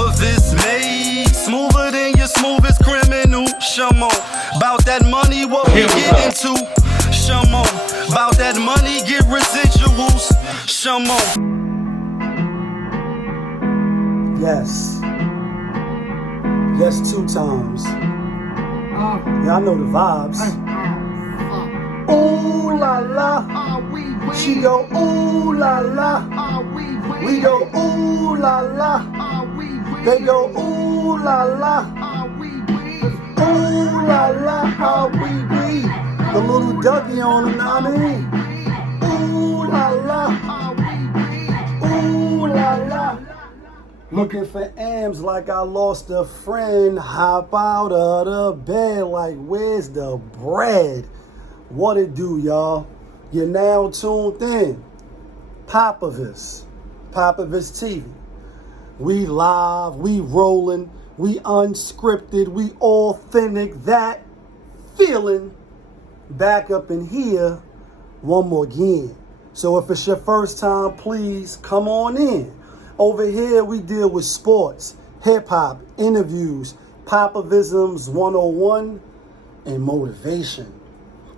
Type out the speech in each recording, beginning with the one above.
POPAVIST made smoother than your smoothest criminal. Shamo, about that money, what we get into. Shamo, about that money, get residuals. Shamo. Yes. Yes, 2 times. Yeah, I know the vibes. Ooh la la. She go ooh la la. We go ooh la la. They go ooh la la. Ooh la la, how we. The little Dougie on them, know what I mean? Ooh la la. Ooh la la. Looking for M's like I lost a friend. Hop out of the bed like where's the bread? What it do, y'all? You're now tuned in. POPAVIST TV. We live, we rolling, we unscripted, we authentic. That feeling back up in here one more again. So if it's your first time, please come on in. Over here, we deal with sports, hip-hop, interviews, Popavisms 101, and motivation.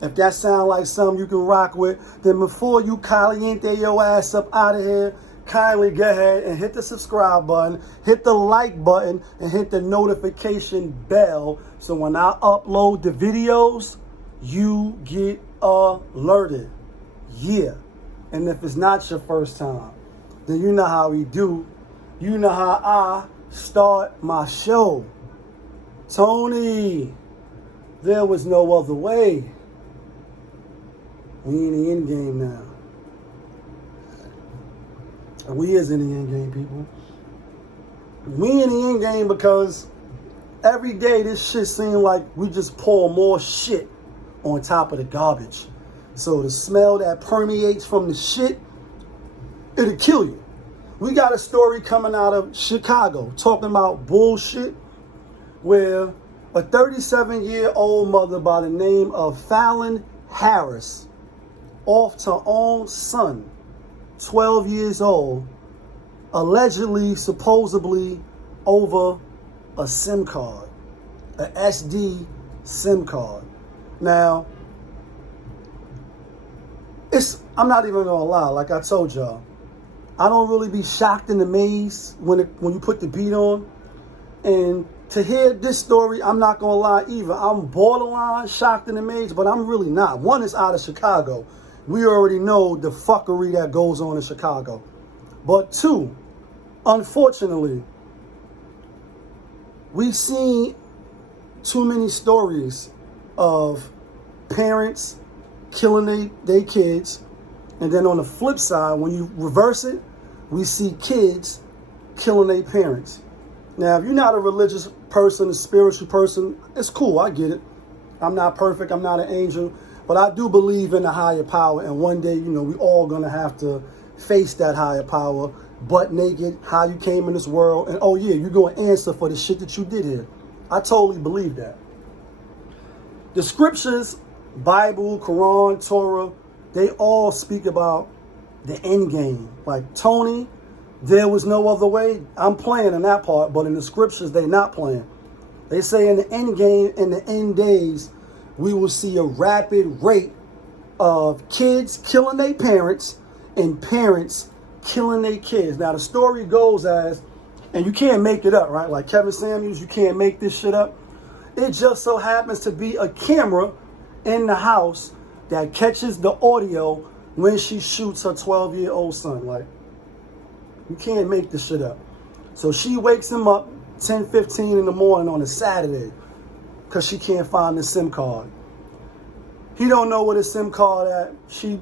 If that sounds like something you can rock with, then before you caliente your ass up out of here, kindly go ahead and hit the subscribe button, hit the like button, and hit the notification bell so when I upload the videos, you get alerted. Yeah. And if it's not your first time, then you know how we do. You know how I start my show. Tony, there was no other way. We in the end game now. We is in the end game, people. We in the end game because every day this shit seems like we just pour more shit on top of the garbage. So the smell that permeates from the shit, it'll kill you. We got a story coming out of Chicago talking about bullshit where a 37-year-old mother by the name of Fallon Harris off her own son, 12 years old, allegedly, supposedly over a SIM card, a SD SIM card. Now, I'm not even gonna lie, like I told y'all, I don't really be shocked and amazed when you put the beat on. And to hear this story, I'm not gonna lie either. I'm borderline shocked and amazed, but I'm really not. One is out of Chicago. We already know the fuckery that goes on in Chicago. But 2, unfortunately, we've seen too many stories of parents killing their kids. And then on the flip side, when you reverse it, we see kids killing their parents. Now, if you're not a religious person, a spiritual person, it's cool, I get it. I'm not perfect, I'm not an angel, but I do believe in a higher power. And one day, we all gonna have to face that higher power, butt naked, how you came in this world. And oh yeah, you're gonna answer for the shit that you did here. I totally believe that. The scriptures, Bible, Quran, Torah, they all speak about the end game. Like, Tony, there was no other way. I'm playing in that part, but in the scriptures, they not playing. They say in the end game, in the end days, we will see a rapid rate of kids killing their parents and parents killing their kids. Now, the story goes as, and you can't make it up, right? Like Kevin Samuels, you can't make this shit up. It just so happens to be a camera in the house that catches the audio when she shoots her 12-year-old son. Like, you can't make this shit up. So she wakes him up 10:15 in the morning on a Saturday because she can't find the SIM card. He don't know where the SIM card at. She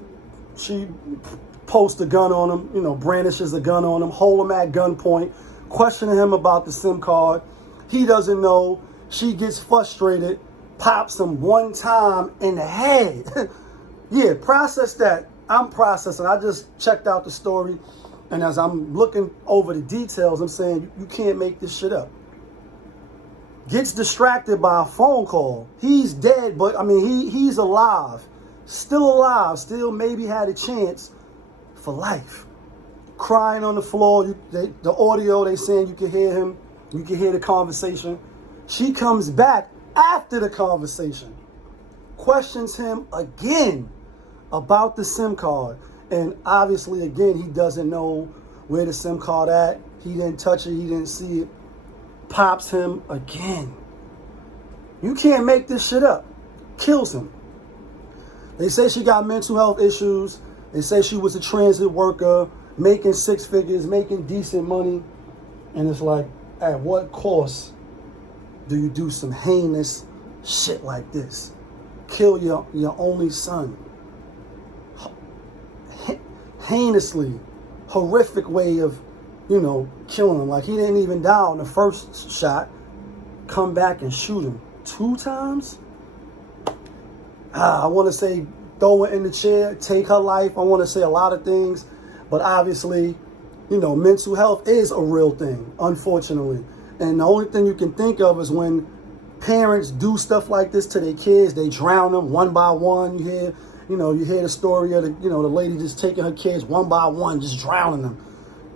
posts a gun on him, brandishes a gun on him, hold him at gunpoint, questioning him about the SIM card. He doesn't know. She gets frustrated, pops him one time in the head. Yeah, process that. I'm processing. I just checked out the story, and as I'm looking over the details, I'm saying, you can't make this shit up. Gets distracted by a phone call. He's dead, but he's alive. Still alive. Still maybe had a chance for life. Crying on the floor. The audio, they saying you can hear him You can hear the conversation. She comes back after the conversation, questions him again about the SIM card. And obviously, again, he doesn't know where the SIM card at. He didn't touch it. He didn't see it. Pops him again. You can't make this shit up. Kills him. They say she got mental health issues. They say she was a transit worker, making 6 figures, making decent money. And it's like, at what cost do you do some heinous shit like this? Kill your only son. Heinously, horrific way of, killing him. Like, he didn't even die on the first shot. Come back and shoot him 2 times? I want to say throw her in the chair, take her life. I want to say a lot of things. But obviously, mental health is a real thing, unfortunately. And the only thing you can think of is when parents do stuff like this to their kids, they drown them one by one. You hear the story of the lady just taking her kids one by one, just drowning them.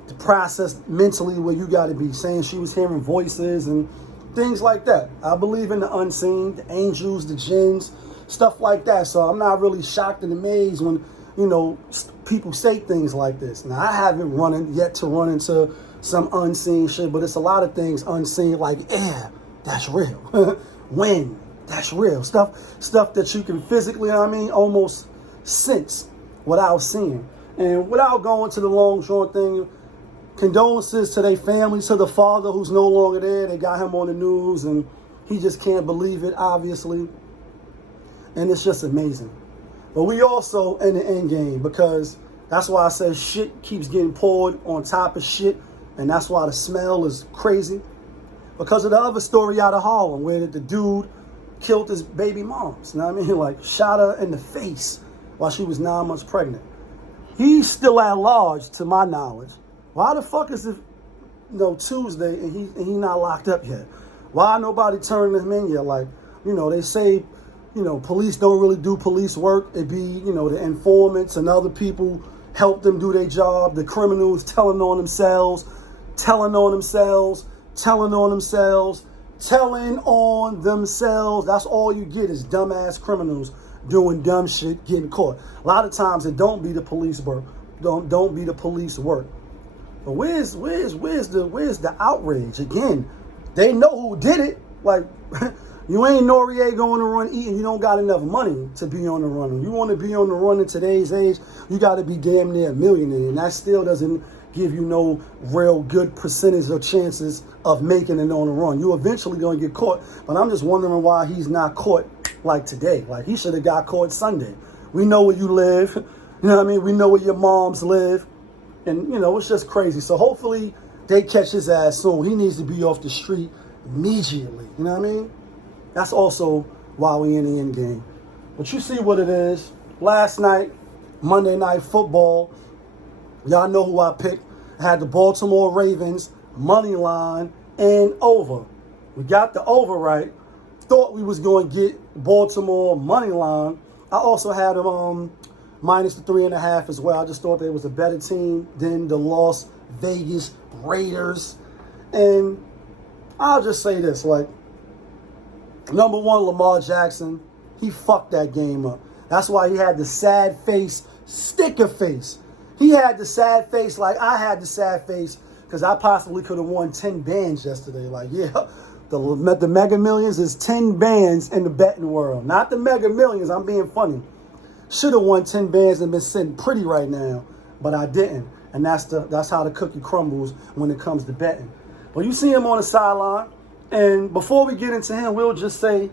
The process mentally where you got to be, saying she was hearing voices and things like that. I believe in the unseen, the angels, the jinns, stuff like that. So I'm not really shocked and amazed when, people say things like this. Now, I haven't yet to run into some unseen shit, but it's a lot of things unseen, like air, that's real. Wind, that's real. Stuff that you can physically, almost sense without seeing. And without going to the long, short thing, condolences to their family, to the father who's no longer there. They got him on the news, and he just can't believe it, obviously. And it's just amazing. But we also in the end game, because that's why I said shit keeps getting poured on top of shit, and that's why the smell is crazy. Because of the other story out of Harlem, where the dude killed his baby moms. You know what I mean? Like, shot her in the face while she was 9 months pregnant. He's still at large, to my knowledge. Why the fuck is it, Tuesday and he not locked up yet? Why nobody turning him in yet? Like, they say, police don't really do police work. It be, the informants and other people help them do their job. The criminals telling on themselves. That's all you get is dumbass criminals doing dumb shit, getting caught. A lot of times it don't be the police work. Don't be the police work. But where's the outrage? Again, they know who did it. Like, you ain't Noriega on the run eating. You don't got enough money to be on the run. You want to be on the run in today's age, you got to be damn near a millionaire. And that still doesn't give you no real good percentage of chances of making it on the run. You eventually going to get caught. But I'm just wondering why he's not caught like today. Like, he should have got caught Sunday. We know where you live. You know what I mean? We know where your moms live. And, it's just crazy. So hopefully they catch his ass soon. He needs to be off the street immediately. You know what I mean? That's also why we in the end game. But you see what it is. Last night, Monday Night Football, y'all know who I picked. I had the Baltimore Ravens, money line, and over. We got the over right. Thought we was going to get Baltimore money line. I also had them minus the 3.5 as well. I just thought they was a better team than the Las Vegas Raiders. And I'll just say this, like, number one, Lamar Jackson, he fucked that game up. That's why he had the sad face, sticker face. He had the sad face like I had the sad face because I possibly could have won 10 bands yesterday. Like, yeah, the Mega Millions is 10 bands in the betting world. Not the Mega Millions, I'm being funny. Should have won 10 bands and been sitting pretty right now, but I didn't. And that's how the cookie crumbles when it comes to betting. But you see him on the sideline, and before we get into him, we'll just say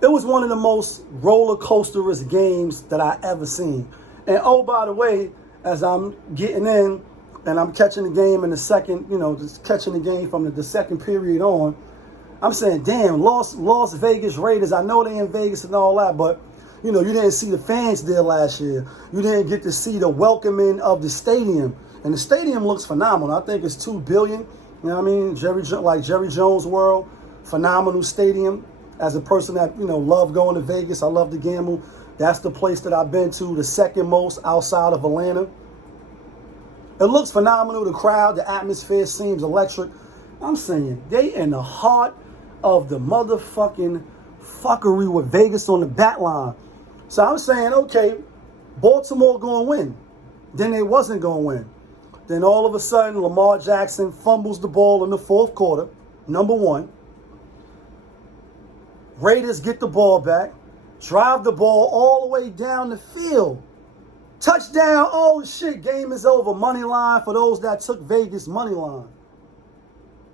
it was one of the most roller coasterous games that I ever seen. And oh, by the way, as I'm getting in and I'm catching the game in the second, just catching the game from the second period on, I'm saying, damn, Las Vegas Raiders, I know they in Vegas and all that, but you didn't see the fans there last year. You didn't get to see the welcoming of the stadium. And the stadium looks phenomenal. I think it's $2 billion. You know what I mean? Jerry Jones World, phenomenal stadium. As a person that, love going to Vegas, I love to gamble. That's the place that I've been to, the second most outside of Atlanta. It looks phenomenal. The crowd, the atmosphere seems electric. I'm saying they in the heart of the motherfucking fuckery with Vegas on the bat line. So I'm saying, okay, Baltimore going to win. Then they wasn't going to win. Then all of a sudden, Lamar Jackson fumbles the ball in the fourth quarter, number one. Raiders get the ball back, drive the ball all the way down the field. Touchdown, oh shit, game is over. Money line for those that took Vegas, money line.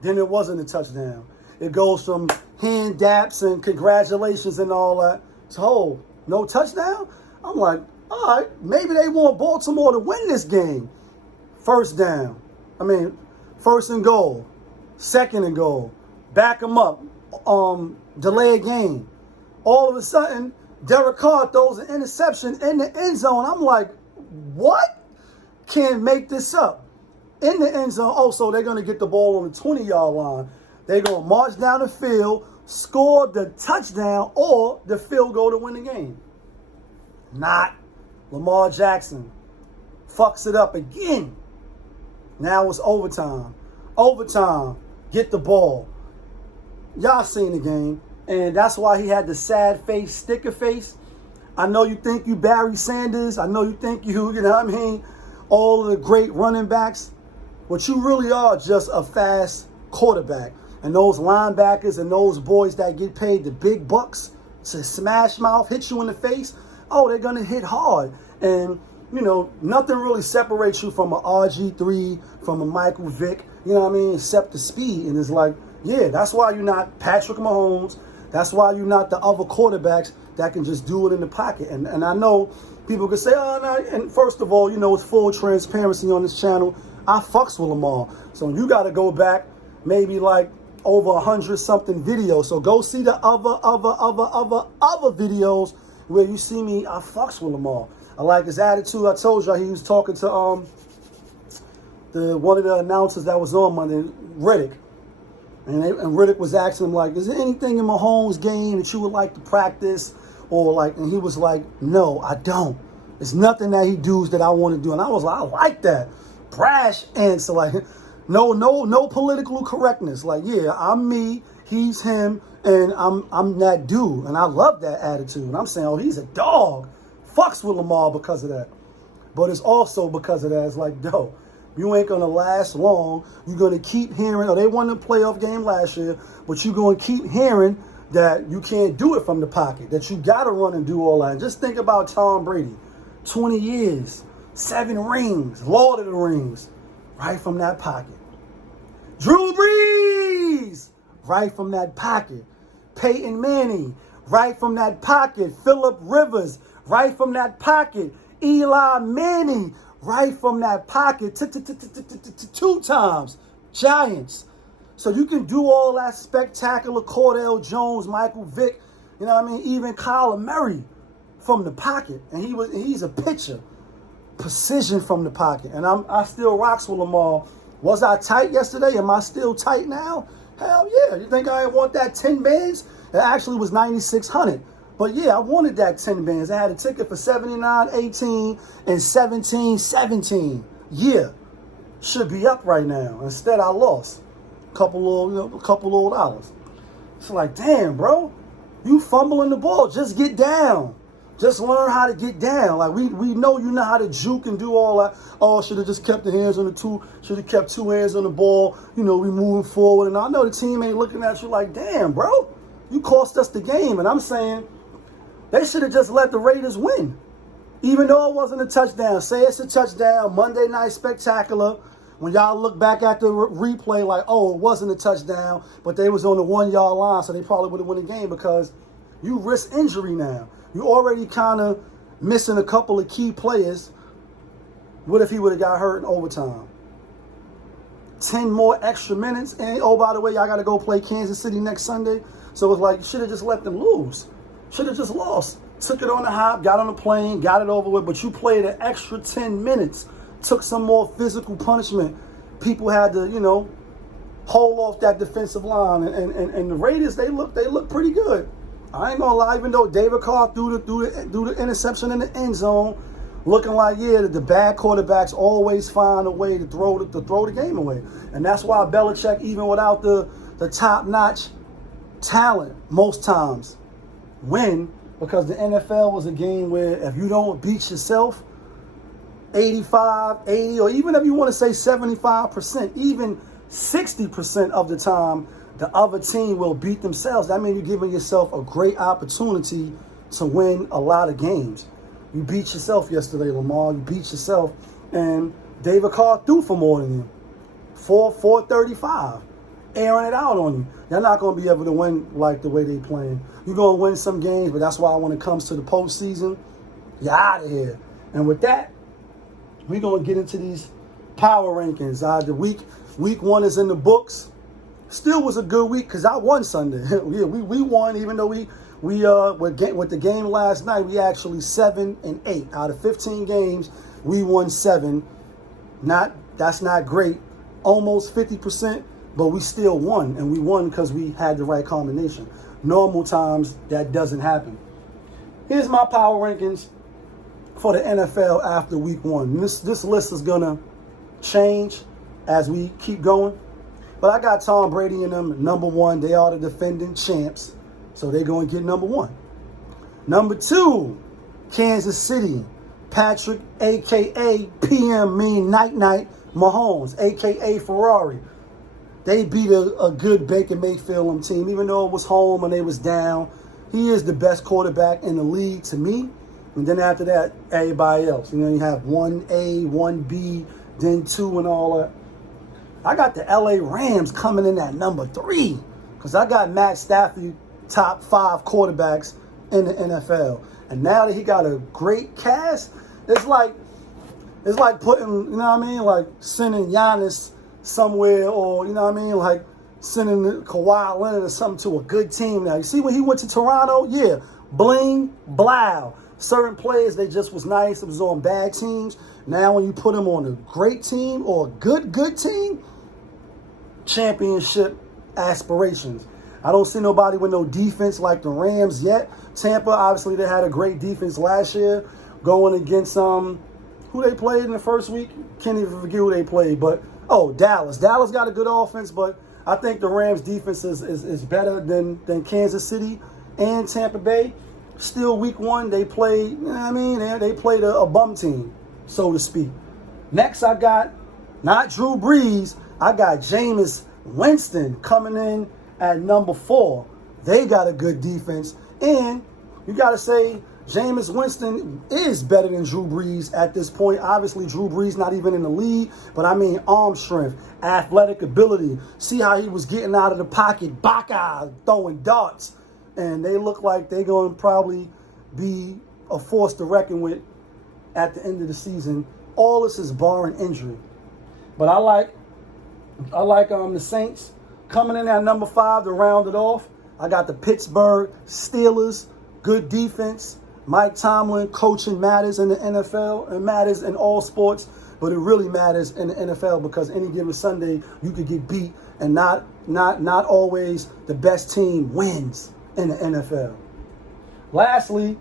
Then it wasn't a touchdown. It goes from hand daps and congratulations and all that to, oh, no touchdown? I'm like, all right, maybe they want Baltimore to win this game. First and goal, second and goal, back them up, delay a game. All of a sudden, Derek Carr throws an interception in the end zone. I'm like, what? Can't make this up. In the end zone, also, they're going to get the ball on the 20-yard line. They're going to march down the field, score the touchdown or the field goal to win the game. Not. Lamar Jackson fucks it up again. Now it's overtime. Overtime. Get the ball. Y'all seen the game. And that's why he had the sad face, sticker face. I know you think you Barry Sanders. I know you think you know what I mean, all of the great running backs. But you really are just a fast quarterback. And those linebackers and those boys that get paid the big bucks to smash mouth, hit you in the face, oh, they're going to hit hard. And, you know, nothing really separates you from an RG3, from a Michael Vick, you know what I mean, except the speed. And it's like, yeah, that's why you're not Patrick Mahomes. That's why you're not the other quarterbacks that can just do it in the pocket. And I know people could say, oh, no. And first of all, you know, it's full transparency on this channel. I fucks with Lamar. So you got to go back maybe like over 100-something videos. So go see the other videos where you see me, I fucks with Lamar. I like his attitude. I told y'all he was talking to one of the announcers that was on Monday, Riddick. And Riddick was asking him, like, is there anything in Mahomes' game that you would like to practice? Or like, and he was like, no, I don't. There's nothing that he does that I want to do. And I was like, I like that. Brash answer, like, no political correctness. Like, yeah, I'm me, he's him, and I'm that dude. And I love that attitude. And I'm saying, oh, he's a dog. Fucks with Lamar because of that. But it's also because of that. It's like, yo, you ain't going to last long. You're going to keep hearing, they won the playoff game last year, but you're going to keep hearing that you can't do it from the pocket, that you got to run and do all that. And just think about Tom Brady. 20 years, 7 rings, Lord of the Rings, right from that pocket. Drew Brees, right from that pocket. Peyton Manning, right from that pocket. Phillip Rivers, right from that pocket. Eli Manning, right from that pocket. 2 times. Giants. So you can do all that spectacular Cordell Jones, Michael Vick, you know what I mean, even Kyler Murray from the pocket. And he's a pitcher. Precision from the pocket. And I still rocks with Lamar. Was I tight yesterday? Am I still tight now? Hell yeah. You think I want that 10 bands? It actually was 9,600. But yeah, I wanted that 10 bands. I had a ticket for 79.18 and 17.17. Yeah. Should be up right now. Instead, I lost a couple little dollars. It's like, damn, bro. You fumbling the ball. Just get down. Just learn how to get down. Like, we know you know how to juke and do all that. Oh, should have just kept the hands on the two. Should have kept 2 hands on the ball. You know, we moving forward. And I know the team ain't looking at you like, damn, bro. You cost us the game. And I'm saying they should have just let the Raiders win. Even though it wasn't a touchdown. Say it's a touchdown. Monday Night Spectacular. When y'all look back at the replay like, oh, it wasn't a touchdown. But they was on the 1-yard line. So they probably would have won the game because you risk injury now. You already kind of missing a couple of key players. What if he would have got hurt in overtime? 10 more extra minutes. And, oh, by the way, y'all got to go play Kansas City next Sunday. So it's like, you should have just let them lose. Should have just lost. Took it on the hop, got on the plane, got it over with. But you played an extra 10 minutes. Took some more physical punishment. People had to, you know, hold off that defensive line. And the Raiders, they look pretty good. I ain't gonna lie, even though David Carr threw the interception in the end zone, looking like, yeah, the bad quarterbacks always find a way to throw the game away. And that's why Belichick, even without the top-notch talent, most times win, because the NFL was a game where if you don't beat yourself 85, 80, or even if you want to say 75%, even 60% of the time, the other team will beat themselves. That means you're giving yourself a great opportunity to win a lot of games. You beat yourself yesterday, Lamar. You beat yourself. And David Carr threw for more than you. 435. Airing it out on you. You're not going to be able to win like the way they playing. You're going to win some games, but that's why when it comes to the postseason, you're out of here. And with that, we're going to get into these power rankings. The week 1 is in the books. Still was a good week because I won Sunday. Yeah, we won, even though we with the game last night, we actually 7-8 out of 15 games. We won 7. That's not great. Almost 50%, but we still won, and we won because we had the right combination. Normal times that doesn't happen. Here's my power rankings for the NFL after week 1. This list is gonna change as we keep going. But I got Tom Brady and them number 1. They are the defending champs, so they're going to get number 1. Number 2, Kansas City. Patrick, a.k.a. PM, mean night, Mahomes, a.k.a. Ferrari. They beat a good Baker Mayfield team, even though it was home and they was down. He is the best quarterback in the league to me. And then after that, everybody else. You know, you have 1A, 1B, then 2 and all that. I got the LA Rams coming in at number 3 because I got Matt Stafford, top 5 quarterbacks in the NFL. And now that he got a great cast, it's like putting, you know what I mean, like sending Giannis somewhere, or, you know what I mean, like sending Kawhi Leonard or something to a good team now. You see when he went to Toronto? Yeah, bling, blow. Certain players, they just was nice. It was on bad teams. Now when you put them on a great team or a good team, championship aspirations. I don't see nobody with no defense like the Rams yet. Tampa, obviously, they had a great defense last year going against who they played in the first week. Can't even forget who they played. But, Dallas. Dallas got a good offense, but I think the Rams defense is better than Kansas City and Tampa Bay. Still week 1, they played, you know what I mean, they played a bum team, so to speak. Next, I got, not Drew Brees, I got Jameis Winston coming in at number 4. They got a good defense. And you got to say Jameis Winston is better than Drew Brees at this point. Obviously, Drew Brees not even in the league. But I mean arm strength, athletic ability. See how he was getting out of the pocket, Baka, throwing darts. And they look like they're going to probably be a force to reckon with at the end of the season. All this is barring injury. But I like the Saints coming in at number 5 to round it off. I got the Pittsburgh Steelers, good defense. Mike Tomlin, coaching matters in the NFL. It matters in all sports, but it really matters in the NFL because any given Sunday you could get beat, and not always the best team wins in the NFL. Lastly,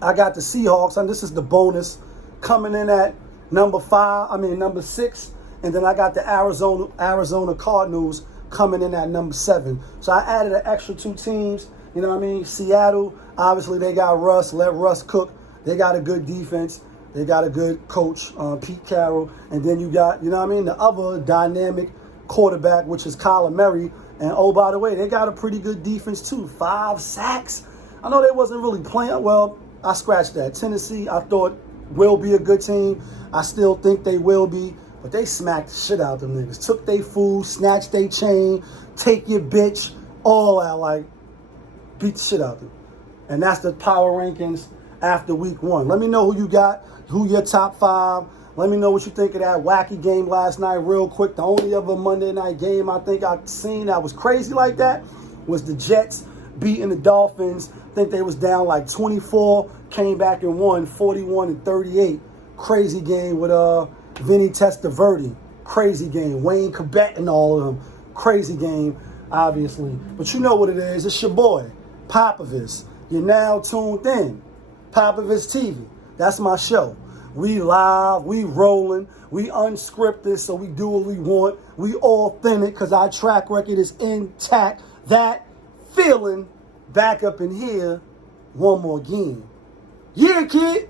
I got the Seahawks, and this is the bonus, coming in at number 6. And then I got the Arizona Cardinals coming in at number 7. So I added an extra 2 teams. You know what I mean? Seattle, obviously they got Russ. Let Russ cook. They got a good defense. They got a good coach, Pete Carroll. And then you got, you know what I mean, the other dynamic quarterback, which is Kyler Murray. And oh, by the way, they got a pretty good defense too. 5 sacks. I know they wasn't really playing. Well, I scratched that. Tennessee, I thought, will be a good team. I still think they will be. But they smacked the shit out of them niggas. Took their food, snatched their chain, take your bitch, all out, like, beat the shit out of them. And that's the power rankings after week 1. Let me know who you got, who your top 5. Let me know what you think of that wacky game last night real quick. The only other Monday night game I think I've seen that was crazy like that was the Jets beating the Dolphins. I think they was down like 24, came back and won 41-38. Crazy game with Vinny Testaverde. Crazy game. Wayne Corbett and all of them. Crazy game, obviously. But you know what it is. It's your boy, POPAVIST. You're now tuned in. POPAVIST TV. That's my show. We live, we rolling, we unscripted, so we do what we want. We authentic because our track record is intact. That feeling back up in here one more again. Yeah, kid.